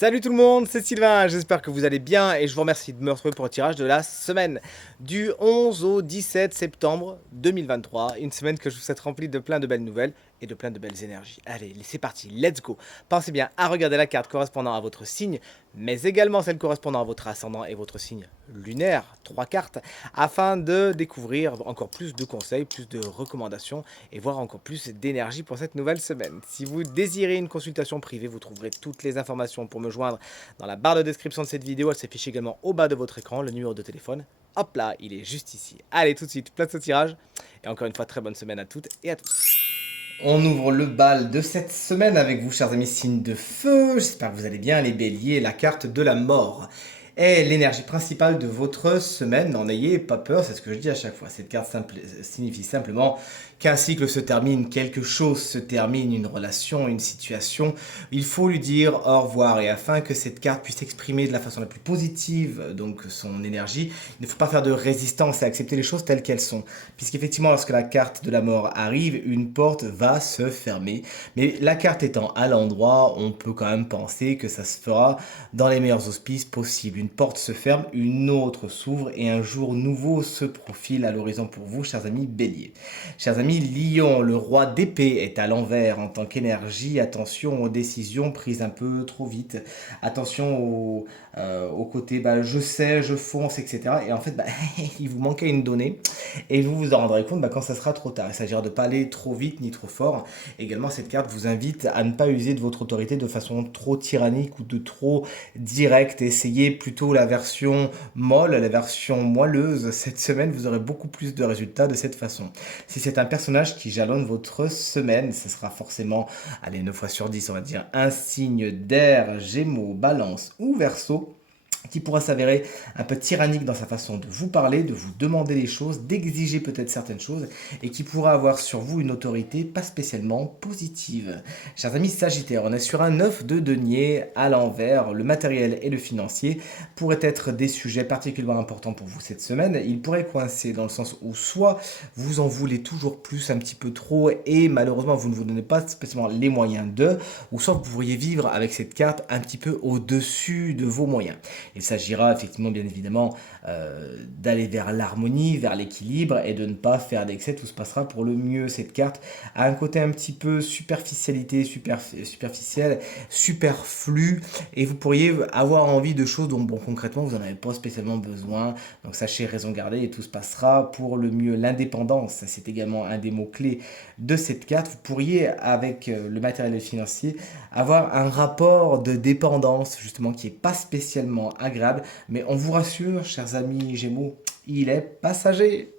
Salut tout le monde, c'est Sylvain, j'espère que vous allez bien et je vous remercie de me retrouver pour le tirage de la semaine du 11 au 17 septembre 2023. Une semaine que je vous souhaite remplie de plein de belles nouvelles et de plein de belles énergies. Allez, c'est parti, let's go. Pensez bien à regarder la carte correspondant à votre signe, mais également celle correspondant à votre ascendant et votre signe lunaire, 3 cartes, afin de découvrir encore plus de conseils, plus de recommandations et voir encore plus d'énergie pour cette nouvelle semaine. Si vous désirez une consultation privée, vous trouverez toutes les informations pour me joindre dans la barre de description de cette vidéo. Elle s'affiche également au bas de votre écran, le numéro de téléphone. Hop là, il est juste ici. Allez, tout de suite, place au tirage. Et encore une fois, très bonne semaine à toutes et à tous. On ouvre le bal de cette semaine avec vous, chers amis signes de feu. J'espère que vous allez bien, les béliers. La carte de la mort est l'énergie principale de votre semaine. N'en ayez pas peur, c'est ce que je dis à chaque fois. Cette carte signifie simplement qu'un cycle se termine, quelque chose se termine, une relation, une situation. Il faut lui dire au revoir. Et afin que cette carte puisse exprimer de la façon la plus positive donc son énergie, il ne faut pas faire de résistance et accepter les choses telles qu'elles sont. Puisqu'effectivement, lorsque la carte de la mort arrive, une porte va se fermer. Mais la carte étant à l'endroit, on peut quand même penser que ça se fera dans les meilleurs auspices possibles. Une porte se ferme, une autre s'ouvre et un jour nouveau se profile à l'horizon pour vous, chers amis béliers. Chers amis lion, le roi d'épée est à l'envers en tant qu'énergie. Attention aux décisions prises un peu trop vite. Attention au côté je sais, je fonce, etc. Et en fait, il vous manquait une donnée et vous vous en rendrez compte quand ça sera trop tard. Il s'agira de ne pas aller trop vite ni trop fort. Également, cette carte vous invite à ne pas user de votre autorité de façon trop tyrannique ou de trop directe. Essayez plutôt la version molle, la version moelleuse. Cette semaine, vous aurez beaucoup plus de résultats de cette façon. Si c'est un personnage qui jalonne votre semaine, ce sera forcément, allez, 9 fois sur 10, on va dire, un signe d'air, Gémeaux, Balance ou Verseau, qui pourra s'avérer un peu tyrannique dans sa façon de vous parler, de vous demander les choses, d'exiger peut-être certaines choses, et qui pourra avoir sur vous une autorité pas spécialement positive. Chers amis Sagittaires, on est sur un 9 de denier à l'envers. Le matériel et le financier pourraient être des sujets particulièrement importants pour vous cette semaine. Ils pourraient coincer dans le sens où soit vous en voulez toujours plus, un petit peu trop, et malheureusement vous ne vous donnez pas spécialement les moyens de, ou soit vous pourriez vivre avec cette carte un petit peu au-dessus de vos moyens. Il s'agira effectivement, bien évidemment, d'aller vers l'harmonie, vers l'équilibre et de ne pas faire d'excès. Tout se passera pour le mieux. Cette carte a un côté un petit peu superficialité, superficielle, superflu et vous pourriez avoir envie de choses dont, concrètement, vous n'en avez pas spécialement besoin. Donc, sachez raison garder et tout se passera pour le mieux. L'indépendance, c'est également un des mots-clés de cette carte. Vous pourriez, avec le matériel financier, avoir un rapport de dépendance, justement, qui n'est pas spécialement agréable, mais on vous rassure, chers amis Gémeaux, il est passager.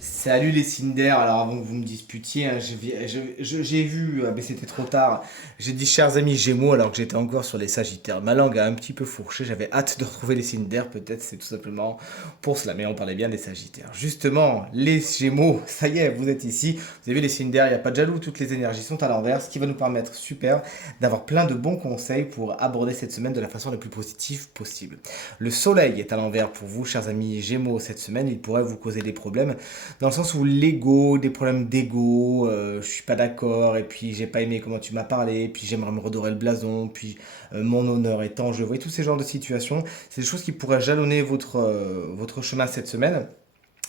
Salut les signes d'air, alors avant que vous me disputiez, j'ai vu, mais c'était trop tard, j'ai dit chers amis Gémeaux alors que j'étais encore sur les Sagittaires. Ma langue a un petit peu fourché, j'avais hâte de retrouver les signes d'air, peut-être c'est tout simplement pour cela, mais on parlait bien des Sagittaires. Justement, les Gémeaux, ça y est, vous êtes ici, vous avez vu les signes d'air, il n'y a pas de jaloux, toutes les énergies sont à l'envers, ce qui va nous permettre, super, d'avoir plein de bons conseils pour aborder cette semaine de la façon la plus positive possible. Le soleil est à l'envers pour vous, chers amis Gémeaux, cette semaine, il pourrait vous causer des problèmes dans le sens où l'ego, des problèmes d'ego, je suis pas d'accord, et puis j'ai pas aimé comment tu m'as parlé, et puis j'aimerais me redorer le blason, puis mon honneur est en jeu. Vous voyez, tous ces genres de situations, c'est des choses qui pourraient jalonner votre chemin cette semaine.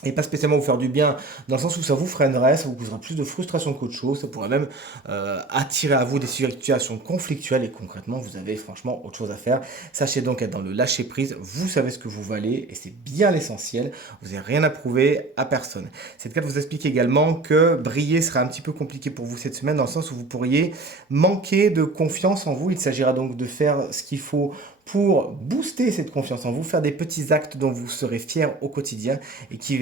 Et pas spécialement vous faire du bien, dans le sens où ça vous freinerait, ça vous causera plus de frustration qu'autre chose, ça pourrait même attirer à vous des situations conflictuelles et concrètement vous avez franchement autre chose à faire. Sachez donc être dans le lâcher prise, vous savez ce que vous valez et c'est bien l'essentiel, vous n'avez rien à prouver à personne. Cette carte vous explique également que briller sera un petit peu compliqué pour vous cette semaine dans le sens où vous pourriez manquer de confiance en vous, il s'agira donc de faire ce qu'il faut pour booster cette confiance en vous, faire des petits actes dont vous serez fiers au quotidien et qui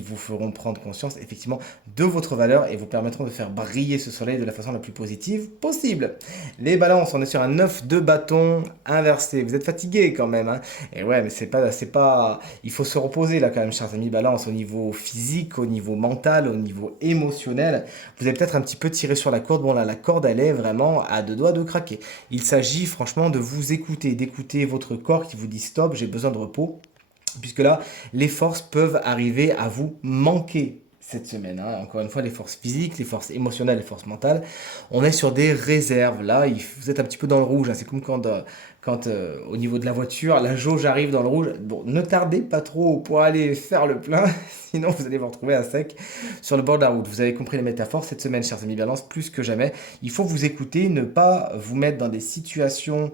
vous feront prendre conscience effectivement de votre valeur et vous permettront de faire briller ce soleil de la façon la plus positive possible. Les balances, on est sur un 9 de bâton inversé. Vous êtes fatigué quand même, hein. Et ouais, mais c'est pas, il faut se reposer là quand même, chers amis balance, au niveau physique, au niveau mental, au niveau émotionnel. Vous avez peut-être un petit peu tiré sur la corde. Bon là, la corde, elle est vraiment à deux doigts de craquer. Il s'agit franchement de vous écouter, d'écouter votre corps qui vous dit stop, j'ai besoin de repos, puisque là, les forces peuvent arriver à vous manquer cette semaine, hein. Encore une fois, les forces physiques, les forces émotionnelles, les forces mentales, on est sur des réserves. Là, vous êtes un petit peu dans le rouge, hein. C'est comme quand au niveau de la voiture, la jauge arrive dans le rouge. Bon, ne tardez pas trop pour aller faire le plein, sinon vous allez vous retrouver à sec sur le bord de la route. Vous avez compris les métaphores cette semaine, chers amis Balance, plus que jamais. Il faut vous écouter, ne pas vous mettre dans des situations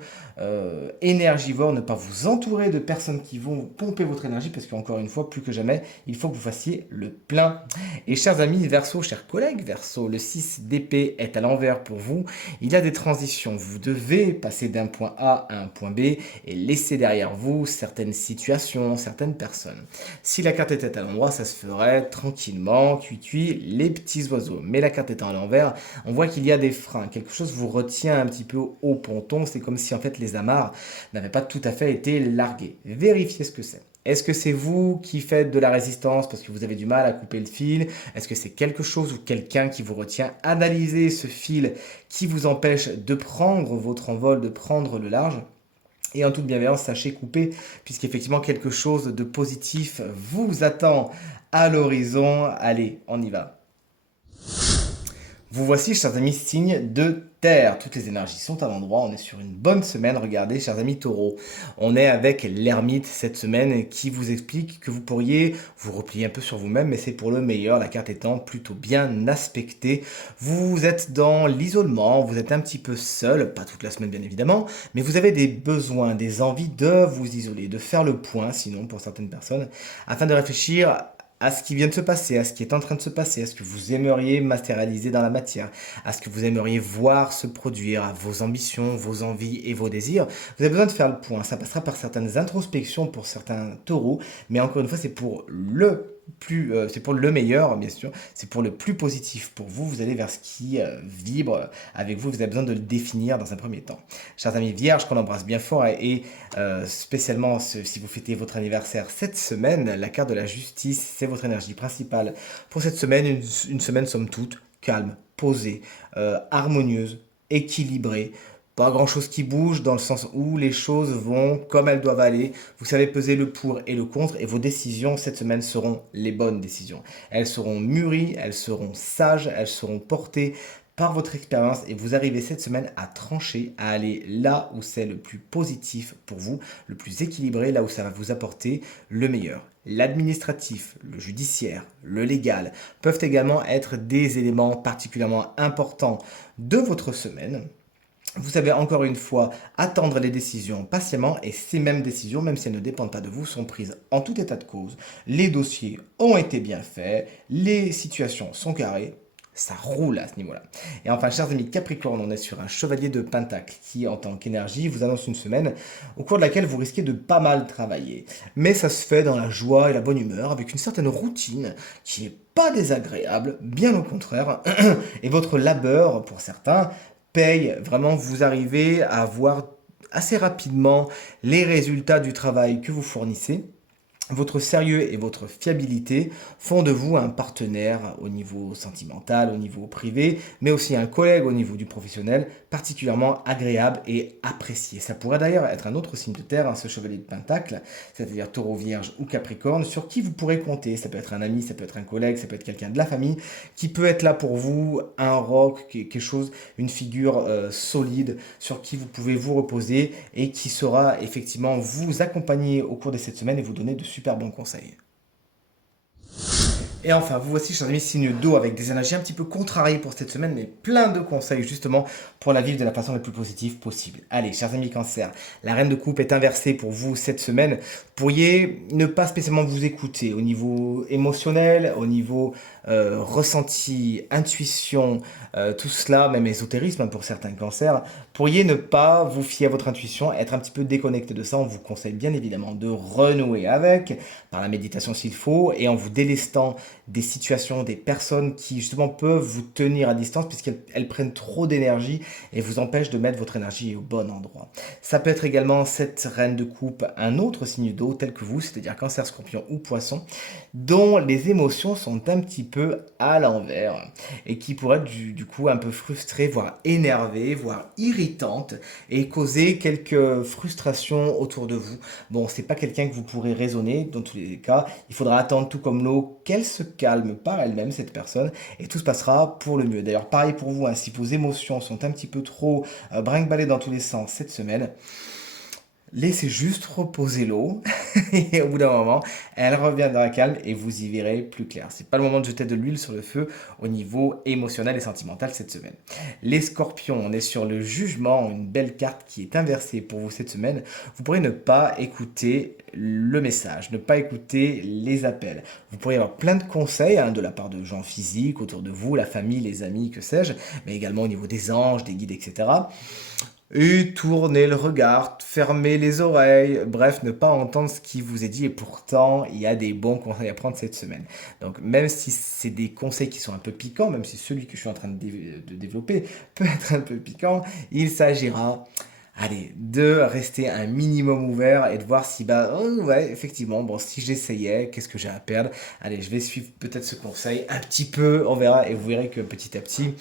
énergivores, ne pas vous entourer de personnes qui vont pomper votre énergie, parce qu'encore une fois, plus que jamais, il faut que vous fassiez le plein. Et chers amis Verseau, chers collègues Verseau, le 6 d'épée est à l'envers pour vous. Il y a des transitions. Vous devez passer d'un point A à un point B et laisser derrière vous certaines situations, certaines personnes. Si la carte était à l'endroit, ça se ferait tranquillement, cuit-cuit, les petits oiseaux. Mais la carte étant à l'envers, on voit qu'il y a des freins. Quelque chose vous retient un petit peu au ponton. C'est comme si en fait les amarres n'avaient pas tout à fait été larguées. Vérifiez ce que c'est. Est-ce que c'est vous qui faites de la résistance parce que vous avez du mal à couper le fil? Est-ce que c'est quelque chose ou quelqu'un qui vous retient? Analysez ce fil qui vous empêche de prendre votre envol, de prendre le large. Et en toute bienveillance, sachez couper, puisqu'effectivement quelque chose de positif vous attend à l'horizon. Allez, on y va. Vous voici, chers amis, signe de terre. Toutes les énergies sont à l'endroit. On est sur une bonne semaine. Regardez, chers amis taureaux. On est avec l'ermite cette semaine qui vous explique que vous pourriez vous replier un peu sur vous-même, mais c'est pour le meilleur. La carte étant plutôt bien aspectée. Vous êtes dans l'isolement. Vous êtes un petit peu seul. Pas toute la semaine, bien évidemment. Mais vous avez des besoins, des envies de vous isoler, de faire le point, sinon, pour certaines personnes, afin de réfléchir à ce qui vient de se passer, à ce qui est en train de se passer, à ce que vous aimeriez matérialiser dans la matière, à ce que vous aimeriez voir se produire, à vos ambitions, vos envies et vos désirs. Vous avez besoin de faire le point. Ça passera par certaines introspections pour certains taureaux, mais encore une fois, c'est pour c'est pour le meilleur, bien sûr. C'est pour le plus positif pour vous. Vous allez vers ce qui vibre avec vous. Vous avez besoin de le définir dans un premier temps. Chers amis vierges, qu'on embrasse bien fort et spécialement si vous fêtez votre anniversaire cette semaine, la carte de la justice, c'est votre énergie principale pour cette semaine. Une semaine somme toute calme, posée, harmonieuse, équilibrée. Pas grand chose qui bouge dans le sens où les choses vont comme elles doivent aller. Vous savez peser le pour et le contre et vos décisions cette semaine seront les bonnes décisions. Elles seront mûries, elles seront sages, elles seront portées par votre expérience et vous arrivez cette semaine à trancher, à aller là où c'est le plus positif pour vous, le plus équilibré, là où ça va vous apporter le meilleur. L'administratif, le judiciaire, le légal peuvent également être des éléments particulièrement importants de votre semaine. Vous savez encore une fois attendre les décisions patiemment et ces mêmes décisions, même si elles ne dépendent pas de vous, sont prises en tout état de cause. Les dossiers ont été bien faits, les situations sont carrées, ça roule à ce niveau-là. Et enfin, chers amis Capricorne, on est sur un chevalier de Pentacle qui, en tant qu'énergie, vous annonce une semaine au cours de laquelle vous risquez de pas mal travailler. Mais ça se fait dans la joie et la bonne humeur, avec une certaine routine qui n'est pas désagréable, bien au contraire. Et votre labeur, pour certains, paye. Vraiment, vous arrivez à voir assez rapidement les résultats du travail que vous fournissez. Votre sérieux et votre fiabilité font de vous un partenaire au niveau sentimental, au niveau privé, mais aussi un collègue au niveau du professionnel, particulièrement agréable et apprécié. Ça pourrait d'ailleurs être un autre signe de terre, hein, ce chevalier de Pentacle, c'est-à-dire taureau, vierge ou capricorne, sur qui vous pourrez compter. Ça peut être un ami, ça peut être un collègue, ça peut être quelqu'un de la famille, qui peut être là pour vous, un roc, quelque chose, une figure solide, sur qui vous pouvez vous reposer et qui saura effectivement vous accompagner au cours de cette semaine et vous donner de super bons conseils. Et enfin, vous voici, chers amis, signe d'eau avec des énergies un petit peu contrariées pour cette semaine, mais plein de conseils justement pour la vivre de la façon la plus positive possible. Allez, chers amis Cancer, la reine de coupe est inversée pour vous cette semaine. Vous pourriez ne pas spécialement vous écouter au niveau émotionnel, au niveau ressenti, intuition, tout cela, même ésotérisme hein, pour certains cancers. Pourriez ne pas vous fier à votre intuition, être un petit peu déconnecté de ça. On vous conseille bien évidemment de renouer avec, par la méditation s'il faut, et en vous délestant des situations, des personnes qui justement peuvent vous tenir à distance puisqu'elles prennent trop d'énergie et vous empêchent de mettre votre énergie au bon endroit. Ça peut être également cette reine de coupe, un autre signe d'eau tel que vous, c'est-à-dire cancer, scorpion ou poisson, dont les émotions sont un petit peu à l'envers et qui pourraient être du coup un peu frustrées, voire énervées, voire irritantes et causer quelques frustrations autour de vous. Bon, c'est pas quelqu'un que vous pourrez raisonner dans tous les cas, il faudra attendre tout comme l'eau qu'elle se calme par elle-même, cette personne, et tout se passera pour le mieux. D'ailleurs, pareil pour vous, hein, si vos émotions sont un petit peu trop brinque-ballées dans tous les sens cette semaine, laissez juste reposer l'eau et au bout d'un moment, elle reviendra calme et vous y verrez plus clair. C'est pas le moment de jeter de l'huile sur le feu au niveau émotionnel et sentimental cette semaine. Les scorpions, on est sur le jugement, une belle carte qui est inversée pour vous cette semaine. Vous pourrez ne pas écouter le message, ne pas écouter les appels. Vous pourriez avoir plein de conseils de la part de gens physiques autour de vous, la famille, les amis, que sais-je, mais également au niveau des anges, des guides, etc. Et tournez le regard, fermez les oreilles, bref, ne pas entendre ce qui vous est dit. Et pourtant, il y a des bons conseils à prendre cette semaine. Donc, même si c'est des conseils qui sont un peu piquants, même si celui que je suis en train de développer peut être un peu piquant, il s'agira, allez, de rester un minimum ouvert et de voir si, bah, oh, ouais, effectivement, bon, si j'essayais, qu'est-ce que j'ai à perdre? Allez, je vais suivre peut-être ce conseil un petit peu, on verra, et vous verrez que petit à petit,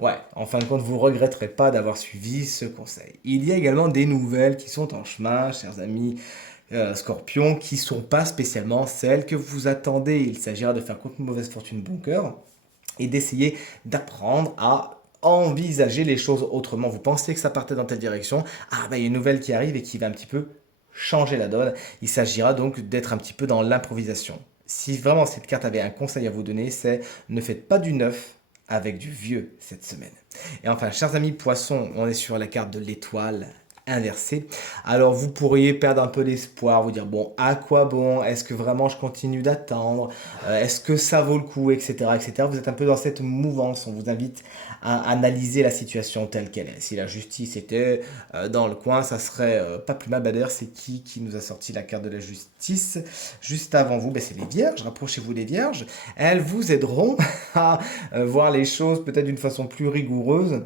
ouais, en fin de compte, vous ne regretterez pas d'avoir suivi ce conseil. Il y a également des nouvelles qui sont en chemin, chers amis scorpions, qui ne sont pas spécialement celles que vous attendez. Il s'agira de faire contre mauvaise fortune bon cœur et d'essayer d'apprendre à envisager les choses autrement. Vous pensez que ça partait dans telle direction, ah bah il y a une nouvelle qui arrive et qui va un petit peu changer la donne. Il s'agira donc d'être un petit peu dans l'improvisation. Si vraiment cette carte avait un conseil à vous donner, c'est ne faites pas du neuf avec du vieux cette semaine. Et enfin, chers amis poissons, on est sur la carte de l'étoile inversée. Alors vous pourriez perdre un peu l'espoir, vous dire bon, à quoi bon? Est-ce que vraiment je continue d'attendre? Est-ce que ça vaut le coup, etc., etc. Vous êtes un peu dans cette mouvance. On vous invite à analyser la situation telle qu'elle est. Si la justice était dans le coin, ça serait pas plus mal. Bah, d'ailleurs, c'est qui nous a sorti la carte de la justice juste avant vous? Ben, c'est les vierges. Rapprochez-vous des vierges. Elles vous aideront à voir les choses peut-être d'une façon plus rigoureuse.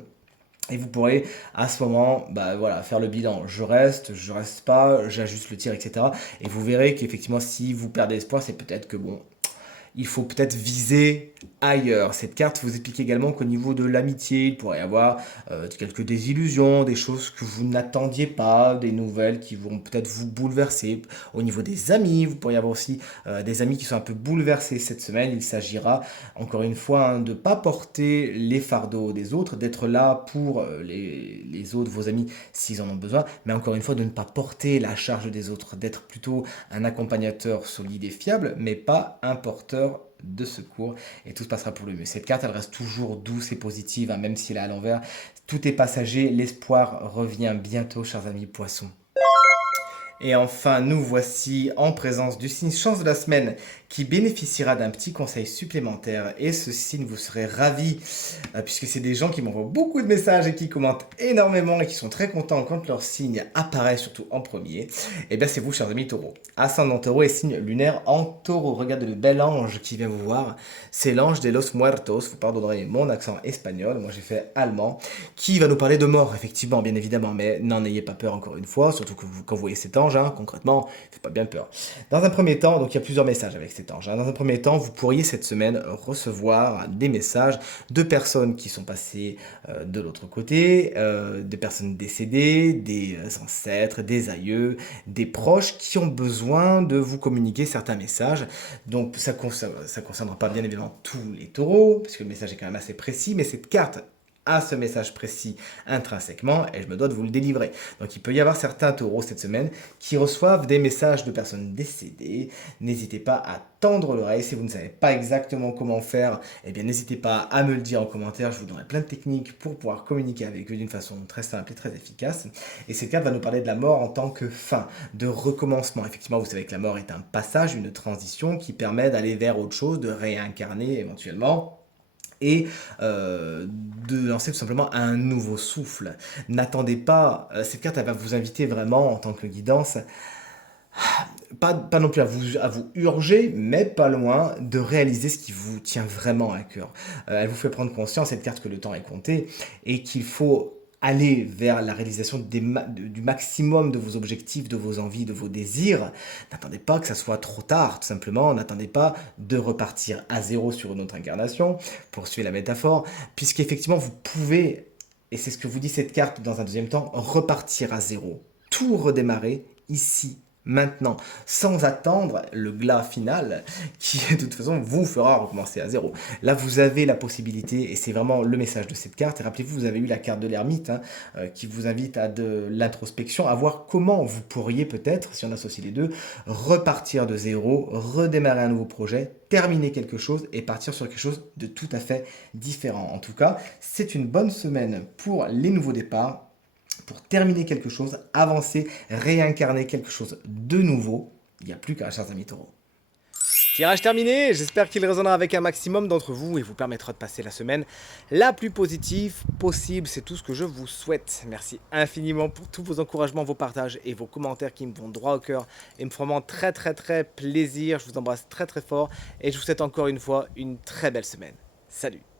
Et vous pourrez à ce moment bah, voilà, faire le bilan. Je reste pas, j'ajuste le tir, etc. Et vous verrez qu'effectivement, si vous perdez espoir, c'est peut-être que bon, il faut peut-être viser ailleurs. Cette carte vous explique également qu'au niveau de l'amitié, il pourrait y avoir quelques désillusions, des choses que vous n'attendiez pas, des nouvelles qui vont peut-être vous bouleverser. Au niveau des amis, vous pourriez avoir aussi des amis qui sont un peu bouleversés cette semaine. Il s'agira encore une fois de ne pas porter les fardeaux des autres, d'être là pour les autres, vos amis, s'ils en ont besoin, mais encore une fois de ne pas porter la charge des autres, d'être plutôt un accompagnateur solide et fiable, mais pas un porteur de secours, et tout se passera pour le mieux. Cette carte, elle reste toujours douce et positive, même si elle est à l'envers. Tout est passager, l'espoir revient bientôt, chers amis poissons. Et enfin, nous voici en présence du signe chance de la semaine qui bénéficiera d'un petit conseil supplémentaire. Et ce signe, vous serez ravis, puisque c'est des gens qui m'envoient beaucoup de messages et qui commentent énormément et qui sont très contents quand leur signe apparaît, surtout en premier. Et bien, c'est vous, chers amis taureaux. Ascendant taureau et signe lunaire en taureau. Regardez le bel ange qui vient vous voir. C'est l'ange de los muertos. Vous pardonnerez mon accent espagnol. Moi, j'ai fait allemand. Qui va nous parler de mort, effectivement, bien évidemment. Mais n'en ayez pas peur encore une fois, surtout que quand vous voyez cet ange. Concrètement, il fait pas bien peur. Dans un premier temps, donc il y a plusieurs messages avec cet ange. Dans un premier temps, vous pourriez cette semaine recevoir des messages de personnes qui sont passées de l'autre côté, des personnes décédées, des ancêtres, des aïeux, des proches qui ont besoin de vous communiquer certains messages. Donc ça concernera pas bien évidemment tous les taureaux, puisque le message est quand même assez précis, mais cette carte à ce message précis intrinsèquement et je me dois de vous le délivrer. Donc il peut y avoir certains taureaux cette semaine qui reçoivent des messages de personnes décédées. N'hésitez pas à tendre l'oreille. Si vous ne savez pas exactement comment faire, eh bien n'hésitez pas à me le dire en commentaire. Je vous donnerai plein de techniques pour pouvoir communiquer avec eux d'une façon très simple et très efficace. Et cette carte va nous parler de la mort en tant que fin, de recommencement. Effectivement, vous savez que la mort est un passage, une transition qui permet d'aller vers autre chose, de réincarner éventuellement et de lancer tout simplement un nouveau souffle. N'attendez pas, cette carte elle va vous inviter vraiment en tant que guidance, pas non plus à vous urger, mais pas loin de réaliser ce qui vous tient vraiment à cœur. Elle vous fait prendre conscience, cette carte, que le temps est compté et qu'il faut aller vers la réalisation du maximum de vos objectifs, de vos envies, de vos désirs. N'attendez pas que ça soit trop tard, tout simplement. N'attendez pas de repartir à zéro sur une autre incarnation, pour suivre la métaphore, puisqu'effectivement, vous pouvez, et c'est ce que vous dit cette carte dans un deuxième temps, repartir à zéro. Tout redémarrer ici maintenant, sans attendre le glas final qui, de toute façon, vous fera recommencer à zéro. Là, vous avez la possibilité, et c'est vraiment le message de cette carte, et rappelez-vous, vous avez eu la carte de l'ermite, hein, qui vous invite à de l'introspection, à voir comment vous pourriez peut-être, si on associe les deux, repartir de zéro, redémarrer un nouveau projet, terminer quelque chose et partir sur quelque chose de tout à fait différent. En tout cas, c'est une bonne semaine pour les nouveaux départs, pour terminer quelque chose, avancer, réincarner quelque chose de nouveau. Il n'y a plus qu'à, chers amis taureaux. Tirage terminé, j'espère qu'il résonnera avec un maximum d'entre vous et vous permettra de passer la semaine la plus positive possible. C'est tout ce que je vous souhaite. Merci infiniment pour tous vos encouragements, vos partages et vos commentaires qui me vont droit au cœur et me font vraiment très plaisir. Je vous embrasse très fort et je vous souhaite encore une fois une très belle semaine. Salut!